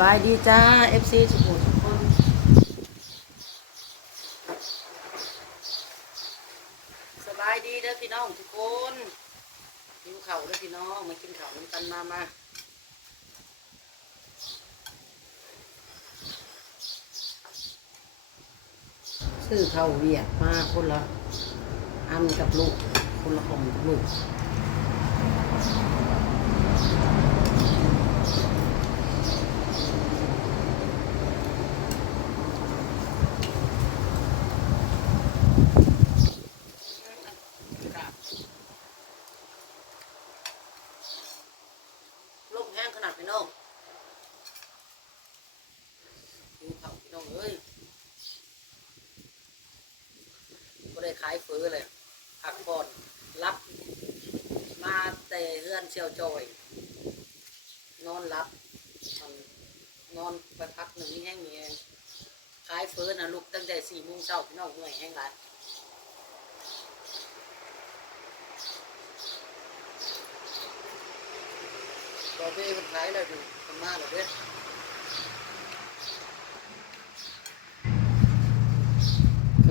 บายดีจ้า FC ทุกคนทุกคนสบายดีเด้อพี่น้องทุกคนหิวเข่าวเด้อพี่น้องมากินข้าวน้ำกันมามาซื้อข้าวเวียดมาคนละอันกับลูกคนละของกับลูก ลมแห้งขนาดพี่น้องดูเขาพี่น้องเอ้ยก็ ได้ขายฟื้อเลยผักผ่อนรับมาแต่เฮือนเชียวจอยนอนรับนอนไปพักหนึ่งแห้งมีเองขายฟือนะลูกตั้งแต่สี่โมงเช้าพี่น้องเหนื่อยแห้งหลายบอเบ้มันขายเลยดูมันมาเลยเด้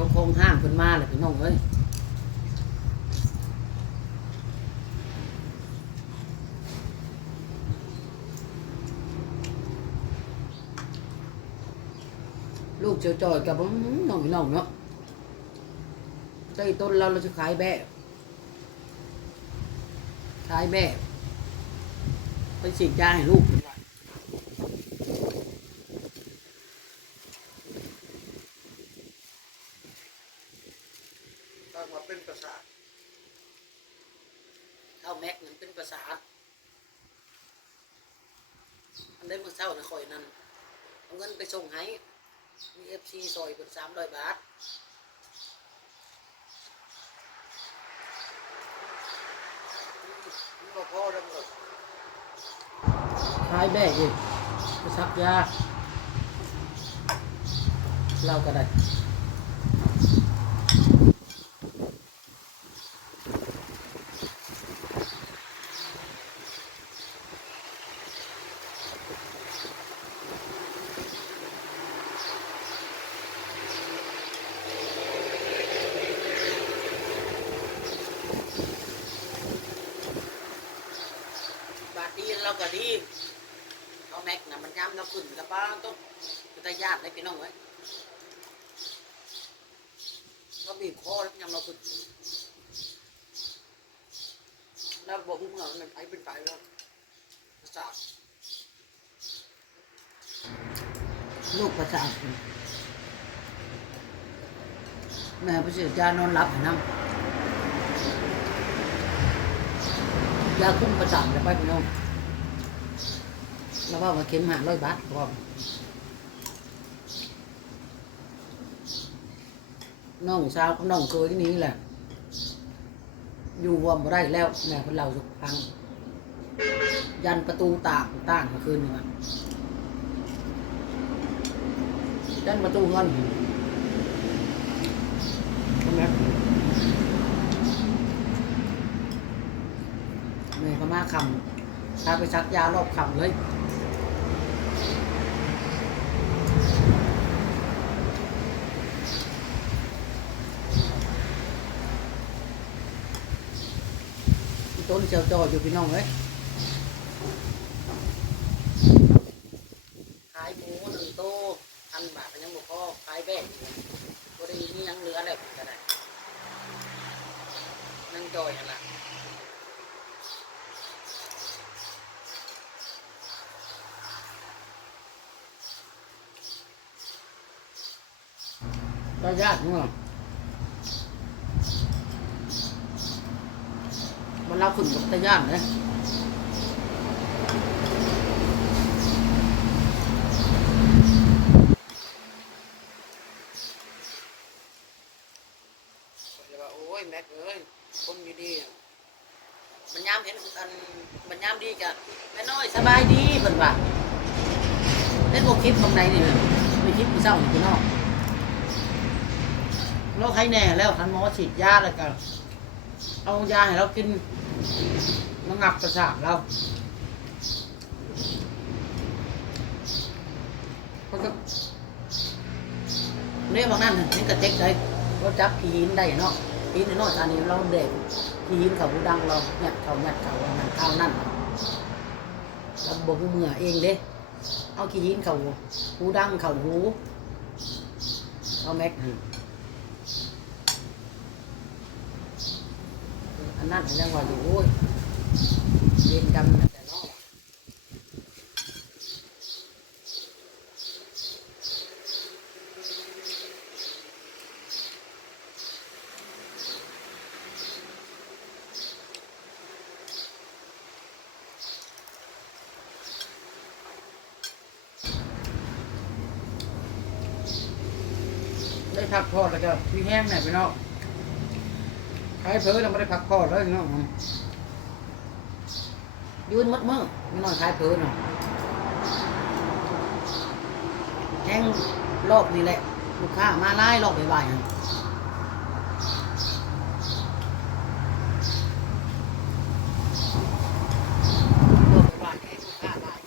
อเขาคงห้างเพิ่นมาเลยพี่น้องเอ้ยลูกเจียวจอยกับอกน้องพี่น้องเนาะใต้ต้นเราเราจะขายแบะขายแบะไปฉีดยาให้ลูก ตั้งมาเป็นประสาท เข้าแม็กมันเป็นประสาทอันได้ เช้านะคอยนั่นเอาเงินไปส่งให้มีเอฟซีซอยเป็นสามร้อยบาทมาพ่อแล้วหมดขายแบกอีกไปซักยาเราก็ได้ บาท ดีเราก็ดีเอาแม็กนะมันย้ำเราขึ้นกับบ้านต้องตาญาติได้พี่น้องไว้ยเราบีบคอแล้วย้ำเราขึ้นแล้วบอกพวกเรามันไปเป็นไปแล้วประสาทลูกประสาทแม่ไปเสียยานอนหลับน้ำยาคุ้มประสาทจะไปพี่น้อง แล้วว่ามาเข็มหาร้อยบาทพร้อมน้องสาวกับน้องเคยนี้แหละ อยู่วอมบ่ได้แล้วแม่เพิ่นเล่าสุพัง ยันประตูต่างต่างเมื่อคืนนี่มันยันประตูเงินใช่ไหมแม่ก็มาคำพาไปชักยารอบคำเลย ต้นเชียวจออยู่พี่น้องเลยขายหมูหนึ่งโตพันบาทก็ยังบ่พอขายแบกบ่ได้มีหยังเหลือแล้วก็ได้นั่งจอยหั่นล่ะก็ยากเนาะ มันเราขึ้นกับตะย่านเลยก็จะว่าโอ้ยแม็กเอ้ยคนดีๆอะมันยามเห็นกันมันยามดีกันแม่น้อยสบายดีเพิ่นว่าเล่นโอคลิปตรงไหนนี่เลยไม่คลิปผู้เศร้านี่พี่น้องเราใครแน่แล้วทันหมอฉีดยาแล้วก็เอายาให้เรากิน ระงับประสาทเราเขาก็เนี่ยบานั่นนี่กระเต็กเลยเราจับผีหินได้เนาะผีหินน้อยอันนี้เราเด็กผีหินเขาหูดังเราเนี่ยเขาเนี่ยเขาอันนั้นข้าวนั่นเราบอกเมื่อเองเด้เอาขี้หินเขาหูดังเขาหูเอาแม็กให้ อันนั้นยังว่าอยู่โอ้ยเย็นกรรมแต่เนาะได้พักผ่อแล้วก็มีแห้งไหนไปเนาะ ใครเผลอเราไม่ได้พักผ่อนเลยเนาะยืนมัดมือไม่นอนคลายเผลอเนาะแห้งรอบนี่แหละ ลูกค้ามาไล่รอบบ่ายๆนะรอบบ่ายๆให้ลูกค้าบ่าย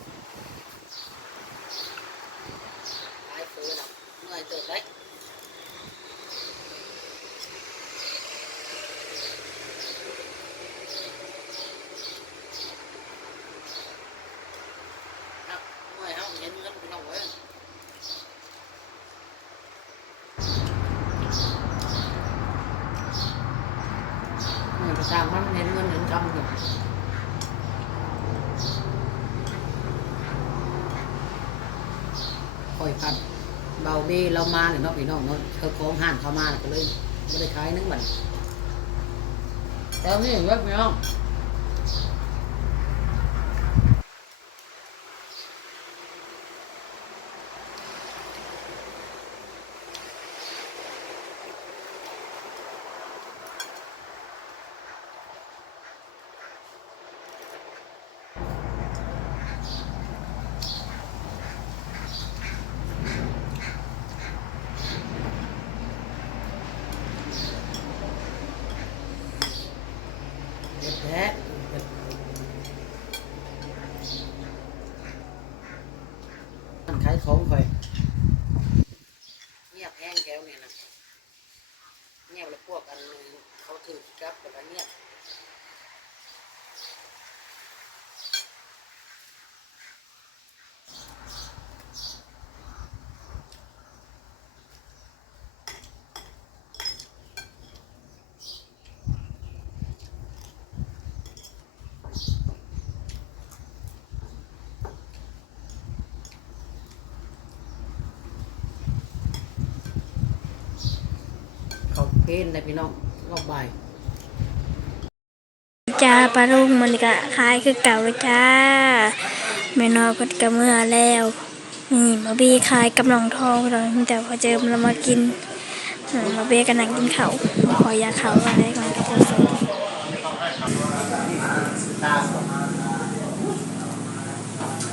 คลายเผลอเนาะเมื่อยเติบได้ ครับเมื่อยเฮาเห็นเงินพี่น้องเว้ยเมื่อยประชางมันเห็นเงินเห็นคำอยู่คอยพัน เบาเบเรามาเนี่ยเนาะพี่น้องเนาะเธอของห่านเขามาก็เลยไม่ได้ขายนึงบันแต่นี่เว้ยพี่น้อง เด็ดแท้เด็ดมันขายของคอยเงียบแห้งแก้วเนี่ยนะเงียบแล้วพวกอันเขาถือกับแล้วก็เงียบ เขาเพนได้พี่น้องรอบบ่ายจ้าปลาลุงมันก็คล้ายคือเก่าเลยจ้าแม่นอยเพิ่นก็เมื่อแล้วนี่มาบีคล้ายกับน้องทองเราแต่พอเจอมันเรามากินเออมาเบียกันนั่งกินเขาวขอยาเขาวอะไรก่อนก็จะส่ง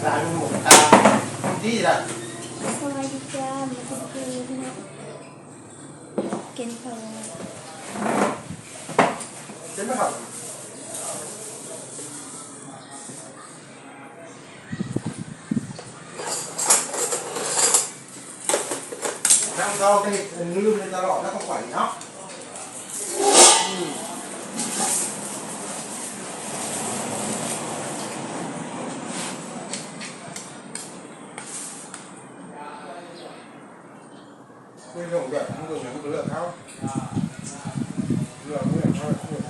ร้านหมูกระทะที่ละสวัสดีจ้ามากินคืนนะ กินพอเจ็บไหมครับนั่งเราได้ลืมเลยตลอดแล้วก็ปล่อยเนาะ ไม่ลงแบบมันลงอย่างมันก็เลือกเขาเลือกเลือกเขาเลือก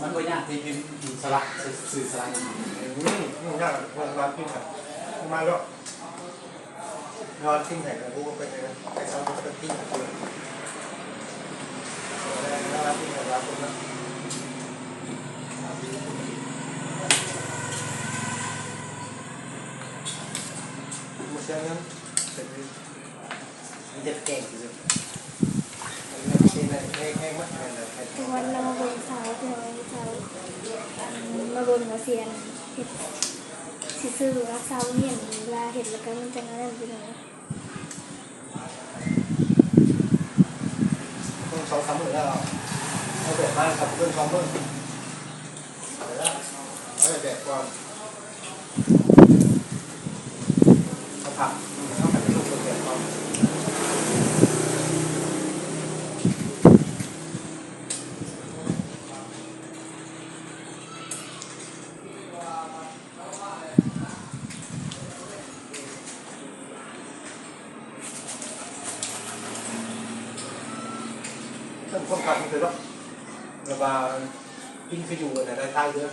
มันเป็นแช่เฉยๆมันเดินแต่ว่ามันการที่การมาพูดกับเดียกพวกเนี้ยมันก็ยากที่พิมพ์สลักสื่อสลักอืมนี่ยากวันร้านที่ไหนมาแล้วร้านที่ไหนก็รู้ว่าเป็นยังไงไอ้เราเป็นที่ไหนเลยร้านที่ไหนร้านคนนั้นมาเชื่องั้นเป็นมันจะเก่งที่สุดมันเป็นอะไรแค่แค่มัดกันเลย ทุกวันเรามาบิ่งเสาพี่น้อยเสามาบนมาเสียนเห็ดสิซื้อรักษาเมียนเวลาเห็ดแล้วก็มันจะนั่นไปหน่อยต้องสองสามหมื่นแล้วเราเอาแบบมาขับเครื่องสองหมื่นเอาไปแล้วเอาแบบก่อนเอาผักเอาผักลูกเป็นแบบก่อน เรื่องคนขับมันคือรถระบากินคืออยู่ นี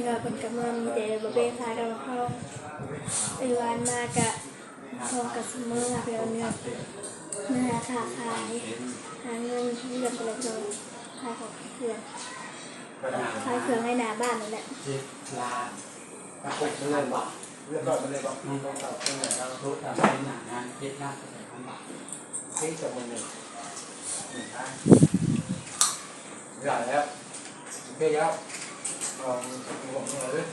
่ก็เป็นกำลังมีแต่บะเบ้คลายกับเขาไอ้วานมากะทองกับสมอเพียวเนื้อเนื้อขาขายหาเงินที่เรียนไปเลยเลยขายของเครื่องขายเครื่องให้หน้าบ้านนั่นแหละลามาปลุกเรื่องบ่ เรื่องรอดมาเลยบอกมันต้องตัดเรื่องไหนครับทุกทำเป็นหนังงานเจ็ดหน้าใส่พันบาทที่จะมันหนึ่งหนึ่งท่านใหญ่แล้วโอเคแล้วลองดูผมหน่อยด้วย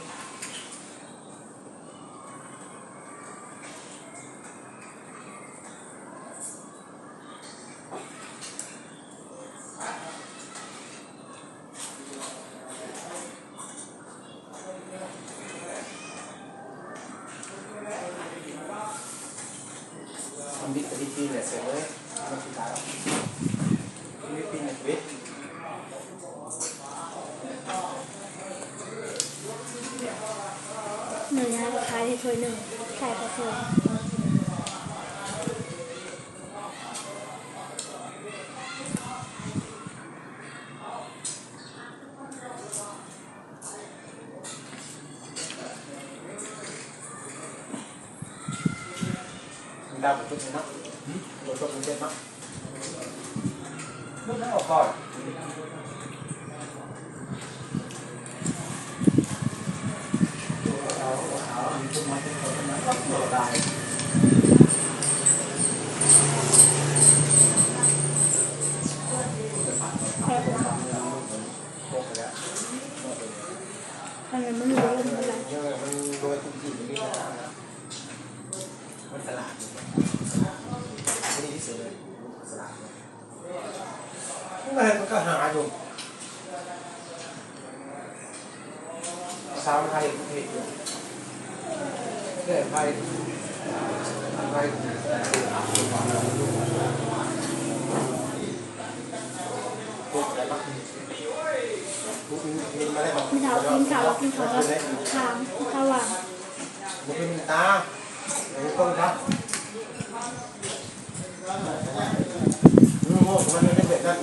ทำดิบกับดิบปีเนี่ยเสร็จเลยมันสุดท้ายแล้วดิบปี เนี่ยวิทย์หนึ่งนะขายที่ถ้วยหนึ่งขายกระถ้วยมดาวกับชุดนะ สาวไทยเพจอยู่ไทยไทยพวกอะไรบ้างพวกมีมาได้บ้างกินข้าวกินข้าวกินข้าวแล้วขามข้าวหวานมันเป็นตาเดี๋ยวต้องครับอืมโอ้มันไม่เป็นแบบนั้น